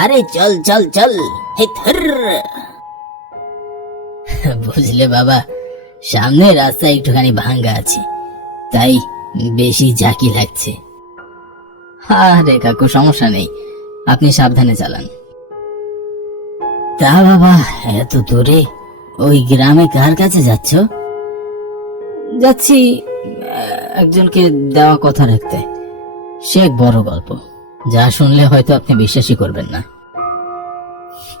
আরে চল চল চল, হে ধর। বুঝলে বাবা, সামনের রাস্তা একটুখানি ভাঙ্গা আছে, তাই বেশি ঝাঁকি লাগছে। আরে কাকু, সমস্যা নেই, আপনি সাবধানে চালান। তা বাবা, এত দূরে ওই গ্রামে কার কাছে যাচ্ছ? যাচ্ছি একজনকে দেওয়া কথা রাখতে। সে এক বড় গল্প, যা শুনলে হয়তো আপনি বিশ্বাসই করবেন না।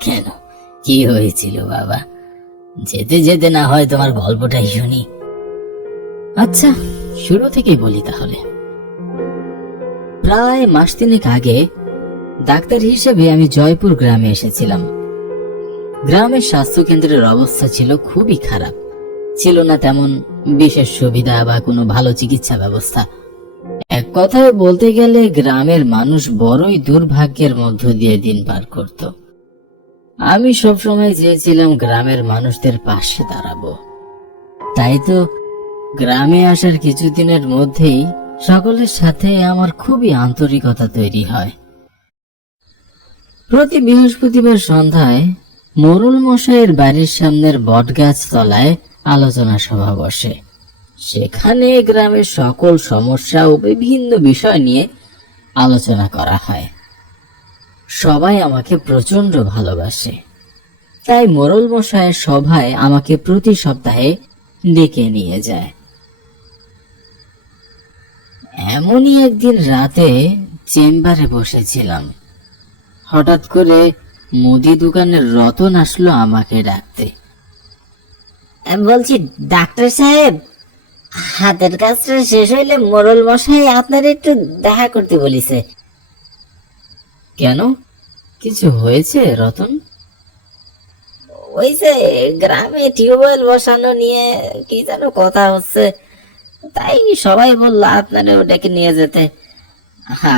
কেন, কি হয়েছিল বাবা? যেতে যেতে না হয় তোমার গল্পটাই শুনি। আচ্ছা, শুরু থেকেই বলি তাহলে। প্রায় মাস তিনেক আগে ডাক্তার হিসেবে আমি জয়পুর গ্রামে এসেছিলাম। গ্রামের স্বাস্থ্য কেন্দ্রের অবস্থা ছিল খুবই খারাপ, ছিল না তেমন বিশেষ সুবিধা বা কোনো ভালো চিকিৎসা ব্যবস্থা। এক কথায় বলতে গেলে গ্রামের মানুষ বড়ই দুর্ভাগ্যের মধ্য দিয়ে দিন পার করত। আমি সবসময় চেয়েছিলাম গ্রামের মানুষদের পাশে দাঁড়াবো। তাই তো গ্রামে আসার কিছুদিনের মধ্যেই সকলের সাথে আমার খুবই আন্তরিকতা তৈরি হয়। প্রতি বৃহস্পতিবার সন্ধ্যায় মোরল মশাইয়ের বাড়ির সামনের বটগাছ তলায় আলোচনা সভা বসে। সেখানে গ্রামের সকল সমস্যা ও বিভিন্ন বিষয় নিয়ে আলোচনা করা হয়। সবাই আমাকে প্রচন্ড ভালোবাসে, তাই মোরল মশাইয়ের সভায় আমাকে প্রতি সপ্তাহে ডেকে নিয়ে যায়। এমনই একদিন রাতে চেম্বারে বসেছিলাম, হঠাৎ করে মুদি দোকানের রতন আসলো আমাকে ডাকতে। বলছি ডাক্তার সাহেব, হাতের কাজটা শেষ হইলে মোরল মশাই আপনার একটু দেখা করতে বলিছে। কেন, কিছু হয়েছে রতন? ওই যে গ্রামে টিউবওয়েল বসানো নিয়ে কি যেন কথা হচ্ছে, তাই সবাই বললো আপনারও ডেকে নিয়ে যেতে।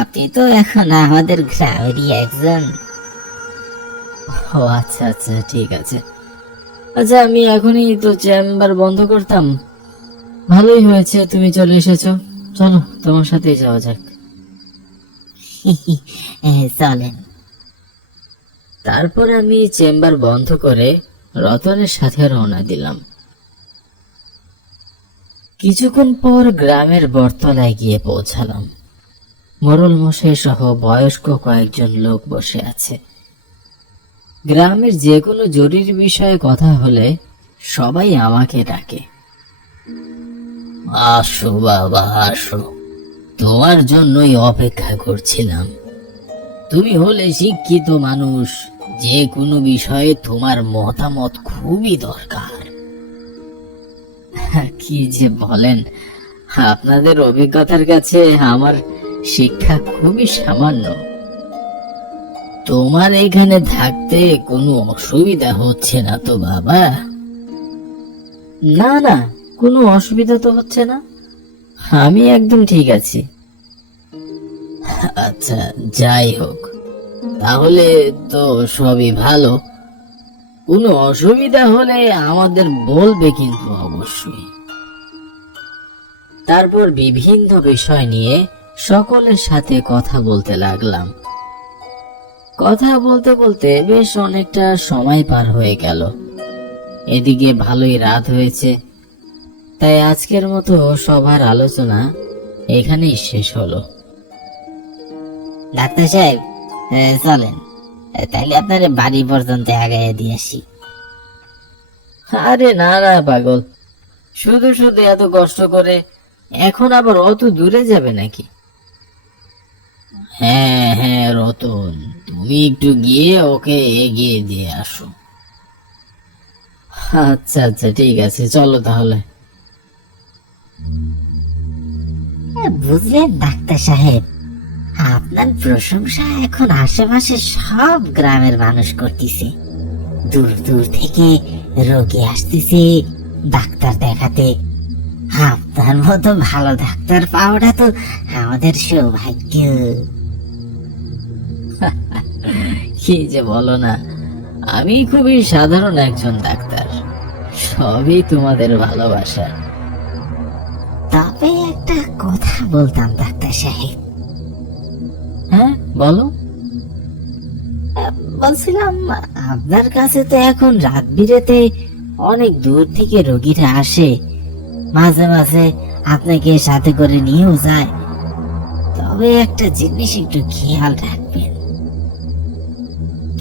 আপনি তো এখন আমাদের গ্রামেরই একজন। ও আচ্ছা আচ্ছা, ঠিক আছে। আচ্ছা, আমি এখনই তো চেম্বার বন্ধ করতাম। ভালোই হয়েছে তুমি চলে এসেছো, চলো তোমার সাথেই যাওয়া যাক। চলেন। তারপর আমি চেম্বার বন্ধ করে রতনের সাথে রওনা দিলাম। কিছুক্ষণ পর গ্রামের বটতলায় গিয়ে পৌঁছালাম। মোরল মশাই সহ বয়স্ক কয়েকজন লোক বসে আছে। গ্রামের যে কোনো জরুরি বিষয়ে কথা হলে সবাই আমাকে ডাকে। আসো বাবা আসো, তোমার জন্যই অপেক্ষা করছিলাম। তুমি হলে শিক্ষিত মানুষ, যে কোনো বিষয়ে তোমার মতামত খুবই দরকার। কি যে বলেন, আপনাদের অভিজ্ঞতার কাছে আমার শিক্ষা খুবই সামান্য। তোমার এখানে থাকতে কোনো অসুবিধা হচ্ছে না তো বাবা? না না, কোনো অসুবিধা তো হচ্ছে না, আমি একদম ঠিক আছি। আচ্ছা, যাই হোক, তাহলে তো সবই ভালো। কোনো অসুবিধা হলে আমাদের বলবে কিন্তু অবশ্যই। তারপর বিভিন্ন বিষয় নিয়ে সকলের সাথে কথা বলতে লাগলাম। কথা বলতে বলতে বেশ অনেকটা সময় পার হয়ে গেল। এদিকে ভালোই রাত হয়েছে, তাই আজকের মতো সবার আলোচনা এখানেই শেষ হলো। ডাক্তার সাহেব, চলেন তাইলে আপনার বাড়ি পর্যন্ত আগাইয়া দিয়ে আসি। আরে না না পাগল, শুধু শুধু এত কষ্ট করে এখন আবার অত দূরে যাবে নাকি? হ্যাঁ হ্যাঁ রতন, তুমি একটু গিয়ে ওকে এগিয়ে দিয়ে আসো। আচ্ছা আচ্ছা, ঠিক আছে, চলো তাহলে। বুঝলেন ডাক্তার সাহেব, আপনার প্রশংসা এখন আশেপাশে সব গ্রামের মানুষ করতেছে। দূর দূর থেকে রোগী আসতেছে ডাক্তার দেখাতে। আপনার মতো ভালো ডাক্তার পাওয়াটা তো আমাদের সৌভাগ্য। কি যে বলো না, আমি খুবই সাধারণ একজন ডাক্তার, সবই তোমাদের ভালোবাসা। তবে একটা কথা বলতাম ডাক্তার সাহেব। হ্যাঁ বলো। বলছিলাম, আপনার কাছে তো এখন রাত বিরেতে অনেক দূর থেকে রোগীরা আসে, মাঝে মাঝে আপনাকে সাথে করে নিয়েও যায়। তবে একটা জিনিস একটু খেয়াল রাখবেন।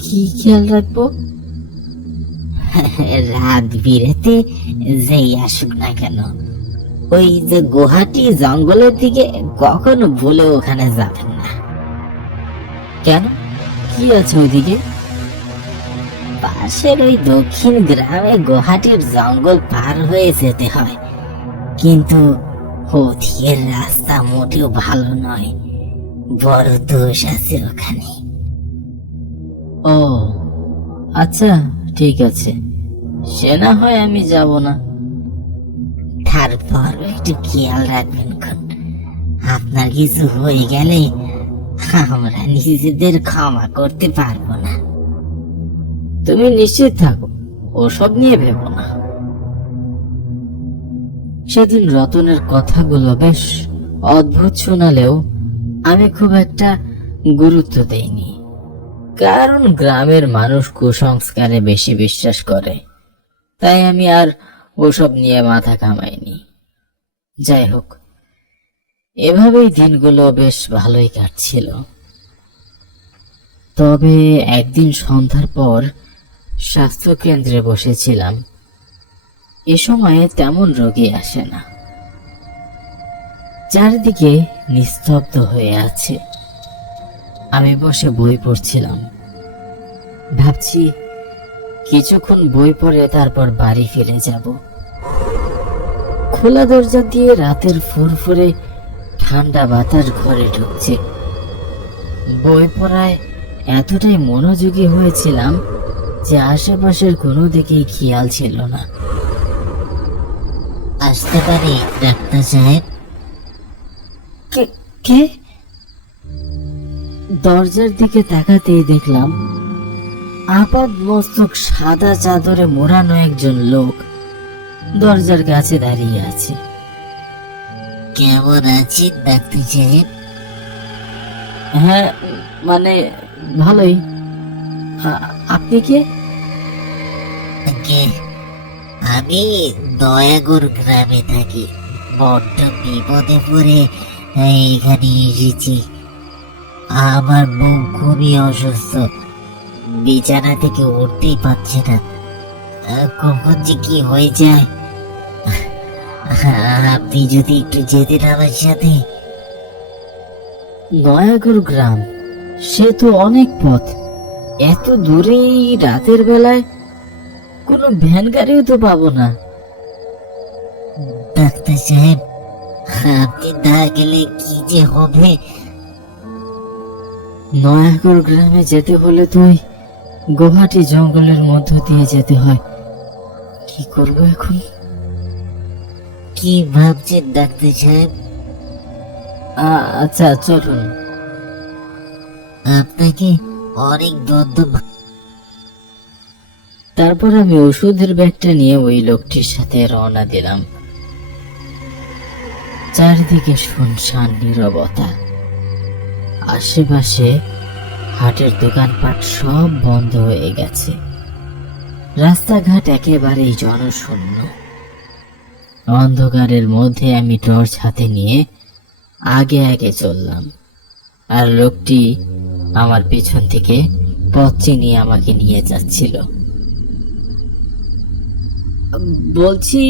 কি খেয়াল রাখবো? রাত বিরেতে যেই আসুক না কেন, ওই যে গুয়াহাটি জঙ্গলের দিকে কখনো ভুলে ওখানে যাবেন না। কেন, কি আছে ওইদিকে? পাশের ওই দক্ষিণ গ্রামে গুয়াহাটির জঙ্গল পার হয়ে যেতে হয়, কিন্তু ওদিকের রাস্তা মোটেও ভালো নয়, বড় দোষ আছে ওখানে। ও আচ্ছা, ঠিক আছে, সে না হয় আমি যাব না। তারপর একটু খেয়াল রাখবেন, আপনার কিছু হয়ে গেলে আমরা নিজেদের ক্ষমা করতে পারবো না। তুমি নিশ্চিত থাকো, ওসব নিয়ে ভেবো না। সেদিন রতনের কথাগুলো বেশ অদ্ভুত শোনালেও আমি খুব একটা গুরুত্ব দেইনি, কারণ গ্রামের মানুষ কুসংস্কারে বেশি বিশ্বাস করে, তাই আমি আর ওসব নিয়ে মাথা ঘামাইনি। যাই হোক, এভাবেই দিনগুলো বেশ ভালোই কাটছিল। তবে একদিন সন্ধ্যার পর স্বাস্থ্য কেন্দ্রে বসেছিলাম। এ সময়ে তেমন রোগী আসে না, চারিদিকে নিস্তব্ধ হয়ে আছে। আমি বসে বই পড়ছিলাম, ভাবছি কিছুক্ষণ বই পড়ে তারপর বাড়ি ফিরে যাব। খোলা দরজা দিয়ে রাতের ফুরফুরে ঠান্ডা বাতাস ঘরে ঢুকছে। বই পড়ায় এতটাই মনোযোগী হয়েছিলাম যে আশেপাশের কোনো দিকেই খেয়াল ছিল না। আসতে পারি ডাক্তার সাহেব? কে? দরজার দিকে তাকাতেই দেখলাম আপাত মস্তক সাদা চাদরে মোড়ানো একজন লোক দরজার কাছে দাঁড়িয়ে আছে। কেমন আছেন ডাক্তার সাহেব? হ্যাঁ, মানে ভালোই। আপনি কে? আমি দয়াগড় গ্রামে থাকি, বড্ড বিপদে পড়ে এখানে এসেছি। আমার বউ খুবই অসুস্থ, বিছানা থেকে উঠতেই পারছে না, কখন যে কি হয়ে যায়। আপনি যদি একটু যেতেন আমার সাথে। দয়াগড় গ্রাম, সে তো অনেক পথ, এত দূরে রাতের বেলায় কোনো ভ্যান গাড়িও তো পাবো না। ডাক্তার সাহেব, আপনি না গেলে কি যে হবে। নয়াগড় গ্রামে যেতে হলে তুই গুয়াহাটি জঙ্গলের মধ্য দিয়ে যেতে হয়। কি করবো এখন? কি ভাবছেন ডাক্তার সাহেব? আচ্ছা চলুন। আপনাকে অনেক ধন্যবাদ। তারপর আমি ওষুধের ব্যাগটা নিয়ে ওই লোকটির সাথে রওনা দিলাম। চারিদিকে শুনশান নীরবতা, আশেপাশে হাটের দোকানপাট সব বন্ধ হয়ে গেছে, রাস্তাঘাট একেবারেই জনশূন্য। অন্ধকারের মধ্যে আমি টর্চ হাতে নিয়ে আগে আগে চললাম, আর লোকটি আমার পিছন থেকে পথ চিনিয়ে আমাকে নিয়ে যাচ্ছিল। বলছি,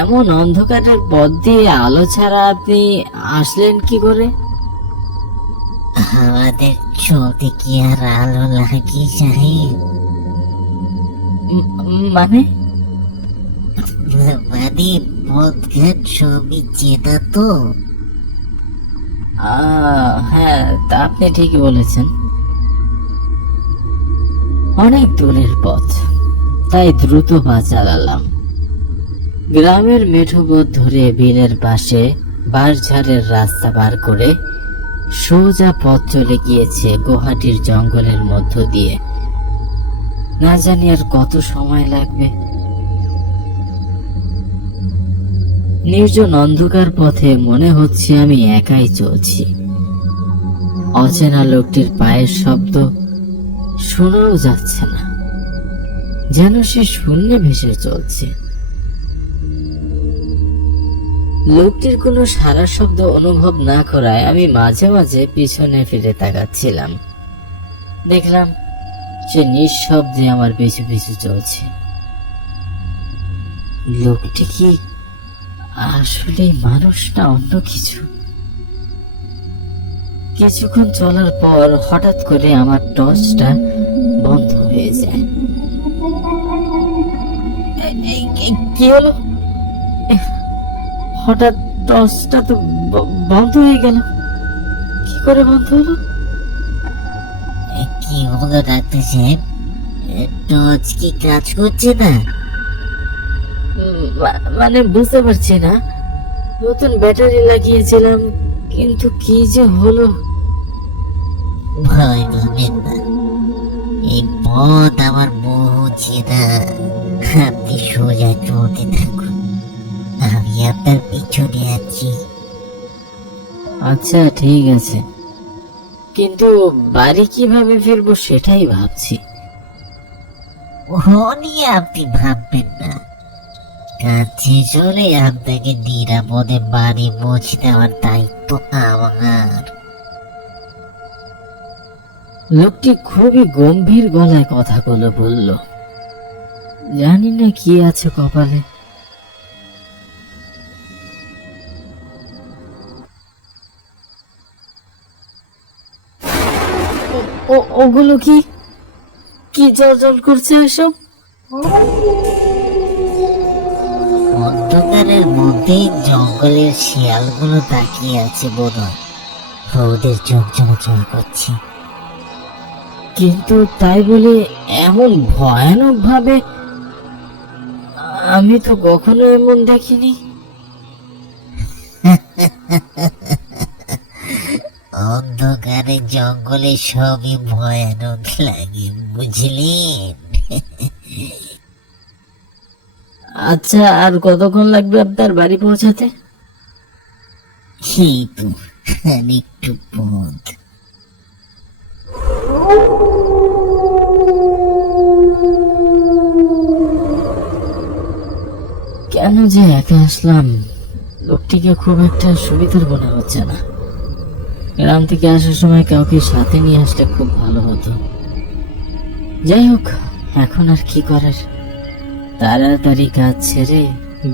এমন অন্ধকারের পথ দিয়ে আলো ছাড়া আপনি আসলেন কি করে? আমাদের চোখে কি আর আলো লাগে সাহেব? মানে পথঘাট সবই চেনা তো। হ্যাঁ, তা আপনি ঠিকই বলেছেন। অনেক দূরের পথ, তাই দ্রুত পা চালালাম। গ্রামের মেঠো পথ ধরে বিলের পাশে বাঁশঝাড়ের রাস্তা পার করে সোজা পথ চলে গিয়েছে গুয়াহাটির জঙ্গলের মধ্য দিয়ে। না জানি আর কত সময় লাগবে। নির্জন অন্ধকার পথে মনে হচ্ছে আমি একাই চলছি। অচেনা লোকটির পায়ের শব্দ শোনাও যাচ্ছে না, যেন সে শূন্যে ভেসে চলছে। লোকটির কোনো সারা শব্দ অনুভব না করায় আমি মাঝে মাঝে পিছনে ফিরে তাকাচ্ছিলাম। দেখলাম সে নিঃশব্দে আমার পিছু পিছু চলছে। লোকটি কি আসলে মানুষ না অন্য কিছু? কিছুক্ষণ চলার পর হঠাৎ করে আমার টর্চটা বন্ধ হয়ে যায়। কি হলো? হঠাৎ টর্চটা তো বন্ধ হয়ে গেল। কি করে বন্ধ হলো? কি হলো ডাক্তার সাহেব? টর্চ কি কাজ করছে না? মানে বুঝতে পারছি না। নতুন ব্যাটারি লাগিয়েছিলাম, কিন্তু কি যে হলো। ভয় পাবেন না, এই পথ আমার বহু চেনা। আপনি সোজা চলতে থাকুন, আমি আপনার পিছনে আছি। আচ্ছা ঠিক আছে, কিন্তু বাড়ি কিভাবে ফিরবো সেটাই ভাবছি। ও নিয়ে আপনি ভাববেন না, কাছে চলে আপনাকে নিরাপদে বাড়ি পৌঁছে দেওয়ার দায়িত্ব আমার। লোকটি খুবই গম্ভীর গলায় কথাগুলো বলল। জানি না কি আছে কপালে। ওগুলো কি কি জল করছে এসব? অন্ধকারের মধ্যেই জঙ্গলের শিয়ালগুলো তাকিয়ে আছে বোধহয়, ওদের চোখ চমচম করছে। কিন্তু তাই বলে এমন ভয়ানক ভাবে আমি তো কখনো এমন দেখিনি। অন্ধকারে জঙ্গলে সবই ভয়ানক লাগে, বুঝলেন? আচ্ছা, আর কতক্ষণ লাগবে আপনার বাড়ি পৌঁছাতে? এই তো আর একটু পথ। কেন যে একা আসলাম? লোকটিকে খুব একটা সুবিধার মনে হচ্ছে না। গ্রাম থেকে আসার সময় কাউকে সাথে নিয়ে আসলে খুব ভালো হতো। যাই হোক, এখন আর কি করার, তাড়াতাড়ি কাজ ছেড়ে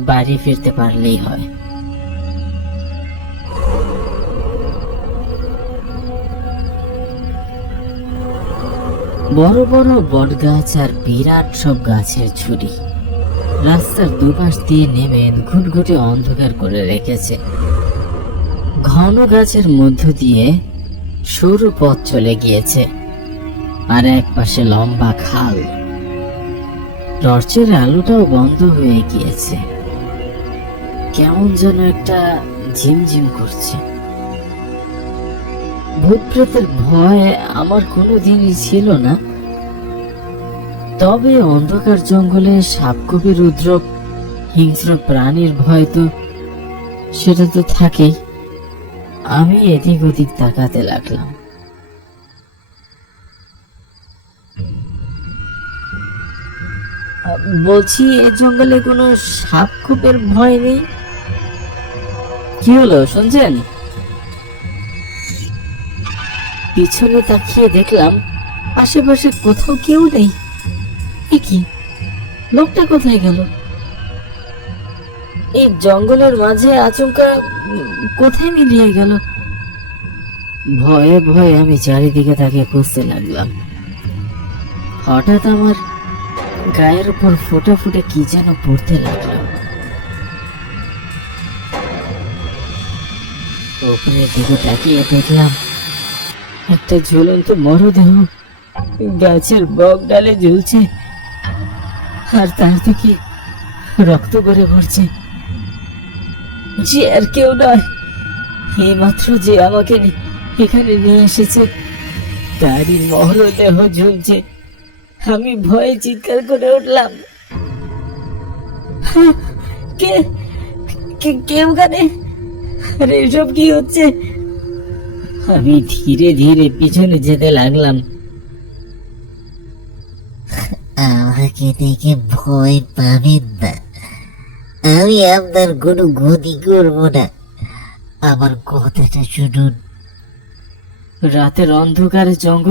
বাড়ি ফিরতে পারলেই হয়। বড় বড় বট গাছ আর বিরাট সব গাছের ঝুড়ি রাস্তার দুপাশ দিয়ে নেমে ঘুটঘুটে অন্ধকার করে রেখেছে। ঘন গাছের মধ্য দিয়ে সরু পথ চলে গিয়েছে, আর এক পাশে লম্বা খাল। টর্চের আলোটাও বন্ধ হয়ে গিয়েছে। কেমন যেন একটা ঝিমঝিম করছে। ভূত প্রেতের ভয় আমার কোনোদিনই ছিল না, তবে অন্ধকার জঙ্গলে সাপকোপের উপদ্রব, হিংস্র প্রাণীর ভয় তো সেটা তো থাকেই। আমি এদিক ওদিক তাকাতে লাগলাম। বলছি, এই জঙ্গলে কোনো সাপকোপের ভয় নেই? কি হলো, শুনছেন? পিছনে তাকিয়ে দেখলাম আশেপাশে কোথাও কেউ নেই। এ কি, লোকটা কোথায় গেল? এই জঙ্গলের মাঝে আচমকা কোথায় মিলিয়ে গেল? ভয়ে ভয়ে আমি চারিদিকে তাকিয়ে খুঁজতে লাগলাম। হঠাৎ আমার গায়ের উপর ফোঁটা ফুটে কি যেন পড়তে লাগলো। উপরের দিকে তাকিয়ে দেখলাম একটা ঝুলন্ত মরদেহ গাছের বক ডালে ঝুলছে, আর তার থেকে রক্ত করে পড়ছে। যে আর কেউ নয়, এইমাত্র যে আমাকে এখানে নিয়ে এসেছে তারই মরদেহ ঝুলছে। আমি ভয়ে চিৎকার করে উঠলাম, কে কে কে ওখানে? আরে এসব কি হচ্ছে? আমি ধীরে ধীরে পিছনে যেতে লাগলাম। আমাকে দেখে ভয় পাবেন না, আমি আপনার কোনো ক্ষতি করবো না, আমার কথাটা শুনুন। রাতের অন্ধকারে জঙ্গল